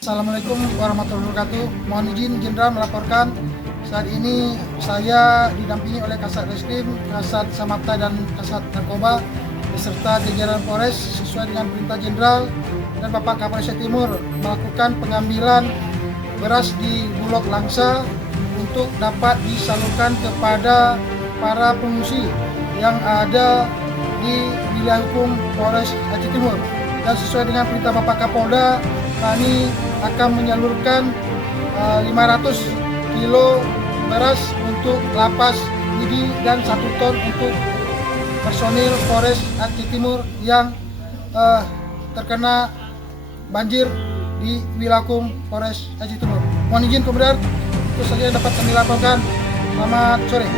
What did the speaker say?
Assalamualaikum warahmatullahi wabarakatuh. Mohon izin Jenderal melaporkan saat ini saya didampingi oleh Kasat Reskrim, Kasat Samapta dan Kasat Resnarkoba beserta jajaran Polres sesuai dengan perintah Jenderal dan Bapak Kapolres Aceh Timur melakukan pengambilan beras di Bulog Langsa untuk dapat disalurkan kepada para pengungsi yang ada di wilayah hukum Polres Aceh Timur. Dan sesuai dengan perintah Bapak Kapolda, kami akan menyalurkan 500 kilo beras untuk lapas ID dan 1 ton untuk personil Polres Aceh Timur yang terkena banjir di wilayah hukum Polres Aceh Timur. Mohon izin Komandan, itu saja yang dapat kami laporkan. Selamat sore.